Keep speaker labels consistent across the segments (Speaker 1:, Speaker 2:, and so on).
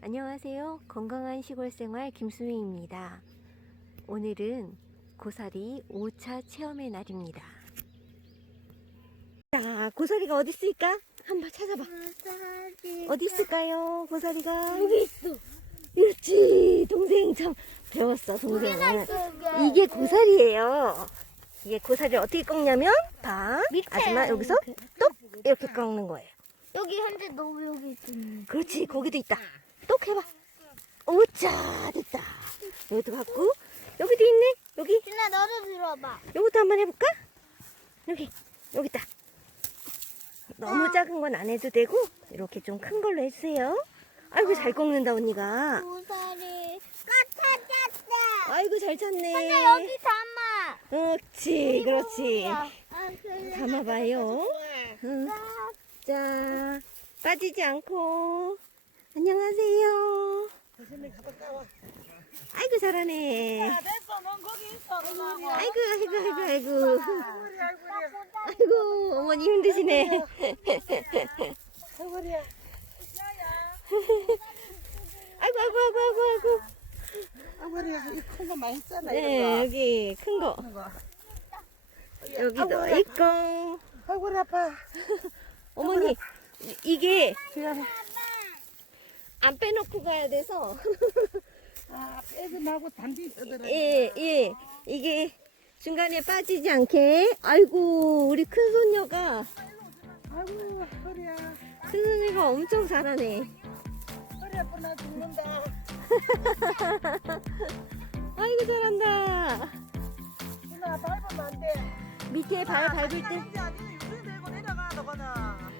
Speaker 1: 안녕하세요. 건강한 시골생활 김수미입니다. 오늘은 고사리 5차 체험의 날입니다. 자, 고사리가 어디 있을까? 한번 찾아봐. 어디 있을까요? 고사리가 여기 있어. 그렇지. 동생 참 배웠어. 동생은 이게 고사리예요. 이게 고사리를 어떻게 꺾냐면 아줌마 여기서 똑 이렇게 꺾는 거예요.
Speaker 2: 여기 현재 너 여기 있지.
Speaker 1: 그렇지. 거기도 있다. 똑 해봐. 오차 됐다. 여기도 갖고 여기도 있네. 여기
Speaker 2: 준아 너도 들어봐.
Speaker 1: 요것도 한번 해볼까? 여기 있다. 너무 작은 건 안 해도 되고 이렇게 좀 큰 걸로 해주세요. 아이고 잘 꺾는다 언니가.
Speaker 2: 고사리 찾았다.
Speaker 1: 아이고 잘 찾네.
Speaker 2: 근데 여기 담아.
Speaker 1: 그렇지.
Speaker 2: 그래.
Speaker 1: 담아봐요. 응. 자 빠지지 않고. 안녕하세요. 아이고 잘하네.
Speaker 3: 됐어, 넌 거기 있어.
Speaker 1: 아이고. 아이고 어머니 힘드시네. 아이고.
Speaker 3: 아버리야, 이 큰 거 많이 있잖아.
Speaker 1: 네 여기 큰 거. 여기도 있고.
Speaker 3: 아이고, 아파.
Speaker 1: 어머니 이게
Speaker 3: 미안해.
Speaker 1: 안 빼놓고 가야 돼서.
Speaker 3: 아, 빼지 말고 단디 있어더라.
Speaker 1: 예. 이게 중간에 빠지지 않게. 아이고 우리 큰 손녀가
Speaker 3: 아이고, 허리야.
Speaker 1: 큰 손녀가 엄청 잘하네.
Speaker 3: 허리 아파, 나 죽는다.
Speaker 1: 아이고 잘한다.
Speaker 3: 누나, 밟으면 안 돼.
Speaker 1: 밑에 발 밟을 때.
Speaker 3: 이제 아니면 유리 들고 내려가, 너거는.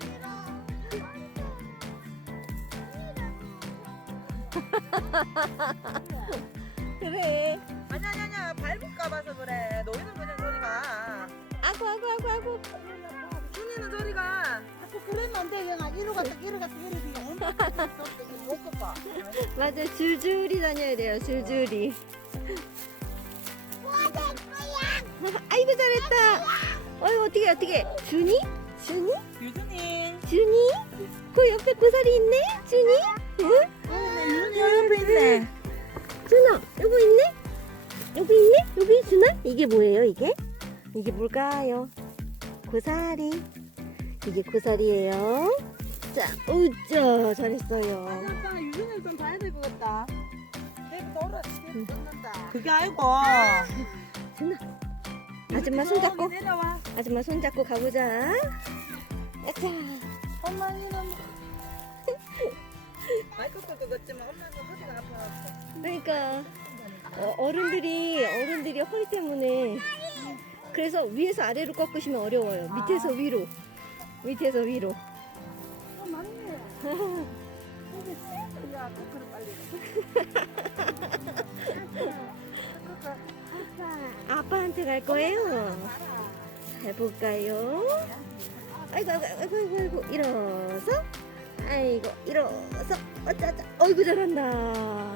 Speaker 1: 그래.
Speaker 3: 아니야. 밟을까 봐서 그래. 너희는 그냥 소리가.
Speaker 1: 아이고.
Speaker 3: 준이는 소리가. 자꾸 그러면 안 돼. 그냥 이리 갔다 못 걷어.
Speaker 1: 맞아 줄줄이 다녀야 돼요. 줄줄이. 아이고 잘했다. 어이 어떻게 준이?
Speaker 3: 유준이.
Speaker 1: 그 옆에 고사리 있네? 준이? 응?
Speaker 3: 유준이 옆에 있네.
Speaker 1: 준아 여기 있네? 여기 준아? 이게 뭐예요 이게? 이게 뭘까요? 고사리. 이게 고사리예요. 자, 우짜 잘했어요.
Speaker 3: 아빠 유준이 좀 봐야 될 것 같다. 내가 놀아 죽는다. 그게 아니고.
Speaker 1: 준아 아줌마 손잡고
Speaker 3: 내려와.
Speaker 1: 아줌마 손잡고 가보자. 아차.
Speaker 3: 엄마는 마이크도 그렇지만 엄마는 허리가 아파.
Speaker 1: 그러니까 어른들이 허리 때문에 그래서 위에서 아래로 꺾으시면 어려워요. 밑에서 위로.
Speaker 3: 어, 맞네. 이게 쎄야, 코크를 빨리.
Speaker 1: 아빠한테 갈 거예요. 해볼까요? 아이고 일어서. 아이고 일어서. 어쩌자. 어이구 잘한다.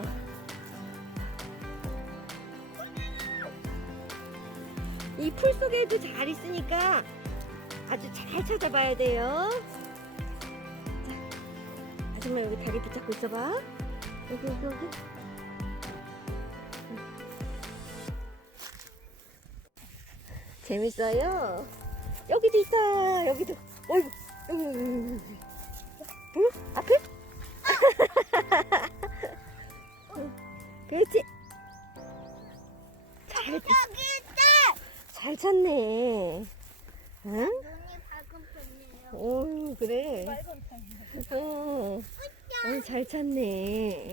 Speaker 1: 이 풀 속에도 잘 있으니까 아주 잘 찾아봐야 돼요. 자, 아줌마 여기 다리 붙잡고 있어봐. 여기. 재밌어요. 여기도 있다. 여기도. 어이구. 여기. 보여? 앞에? 그렇지. 잘 찾네. 응?
Speaker 2: 눈이 밝은 편이에요.
Speaker 1: 오, 그래. 잘 찾네.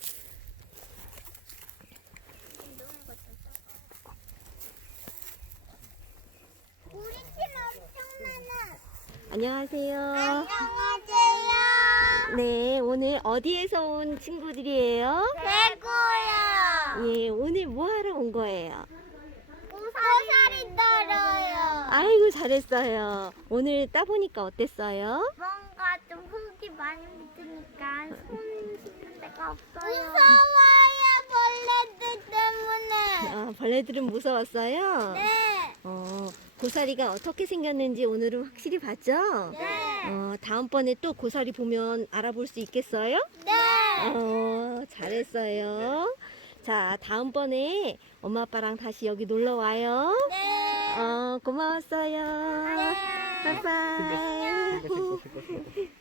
Speaker 2: 우리 팀 엄청 많아.
Speaker 1: 안녕하세요.
Speaker 2: 안녕하세요.
Speaker 1: 네, 오늘 어디에서 온 친구들이에요?
Speaker 2: 대구요.
Speaker 1: 예, 오늘 뭐 하러 온 거예요?
Speaker 2: 고사리 떨어요.
Speaker 1: 아이고, 잘했어요. 오늘 따보니까 어땠어요?
Speaker 2: 뭔가 좀 흙이 많이 묻으니까 손 씻을 데가 없어요. 무서워요 벌레들 때문에.
Speaker 1: 벌레들은 무서웠어요?
Speaker 2: 네.
Speaker 1: 고사리가 어떻게 생겼는지 오늘은 확실히 봤죠?
Speaker 2: 네.
Speaker 1: 다음번에 또 고사리 보면 알아볼 수 있겠어요?
Speaker 2: 네.
Speaker 1: 잘했어요. 자, 다음번에 엄마 아빠랑 다시 여기 놀러 와요.
Speaker 2: 네.
Speaker 1: 고마웠어요.
Speaker 2: 네.
Speaker 1: 바이바이.